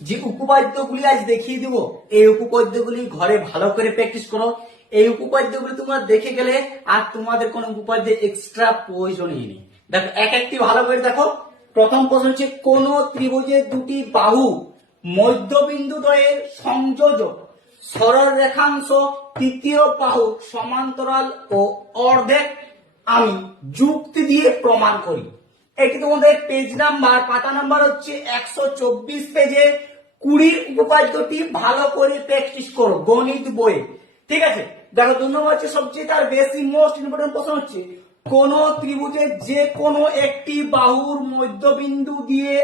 যে উপপাদ্যগুলি আজ দেখিয়ে দিব, এই উপপাদ্যগুলি ঘরে ভালো করে প্র্যাকটিস করো। এই উপপাদ্যগুলি তোমরা দেখে গেলে আর তোমাদের কোনো উপপাদ্য এক্সট্রা প্রয়োজনই নেই। দেখো এক একটি ভালো করে দেখো। প্রথম প্রশ্ন হচ্ছে, কোন ত্রিভুজের দুটি বাহু মধ্যবিন্দু দ্বয়ের সংযোজক সরল রেখাংশ তৃতীয় বাহু সমান্তরাল ও অর্ধেক আমি যুক্তি দিয়ে প্রমাণ করি। এটি তোমাদের পেজ নাম্বার, পাতা নাম্বার হচ্ছে 124 পেজে 20 উপপাদ্যটি ভালো করে প্র্যাকটিস করো গণিত বইয়ে। ঠিক আছে, দেখো 2 নম্বর হচ্ছে সবচেয়ে তার বেশি মোস্ট ইম্পর্টেন্ট প্রশ্ন হচ্ছে, কোন ত্রিভুজের যে কোনো একটি বাহুর মধ্যবিন্দু দিয়ে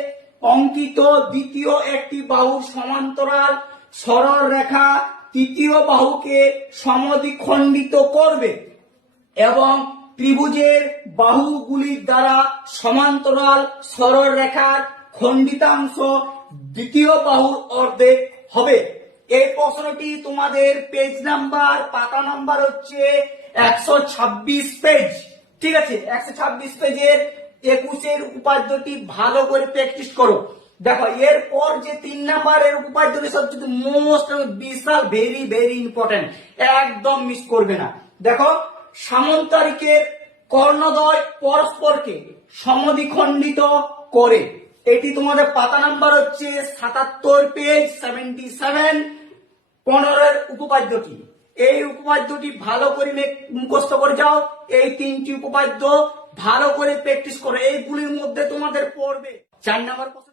অঙ্কিত দ্বিতীয় একটি বাহুর সমান্তরাল সরল রেখা তৃতীয় বাহুকে সমদ্বিখণ্ডিত করবে এবং ত্রিভুজের বাহুগুলির দ্বারা সমান্তরাল সরল রেখার খণ্ডিতাংশ দ্বিতীয় বাহুর অর্ধেক হবে। এই প্রশ্নটি তোমাদের পেজ নাম্বার, পাতা নাম্বার হচ্ছে 126 পেজ। ঠিক আছে, 126 পেজের 21 উপপাদ্যটি ভালো করে প্র্যাকটিস করো। দেখো এরপর যে 3 নাম্বারের উপপাদ্যটি সবচেয়ে মোস্ট বিশাল ভেরি ভেরি ইম্পর্টেন্ট, একদম মিস করবে না। দেখো, সামান্তরিকের কর্ণদ্বয় পরস্পরকে সমদ্বিখণ্ডিত করে, এটি তোমাদের পাতা নাম্বার হচ্ছে 77 পেজ 77, 15 উপপাদ্যটি। এই উপপাদ্যটি ভালো করে মুখস্থ করে যাও। এই 3টি উপপাদ্য ভালো করে প্র্যাকটিস করো, এইগুলির মধ্যে তোমাদের পড়বে 4 নাম্বার প্রশ্ন।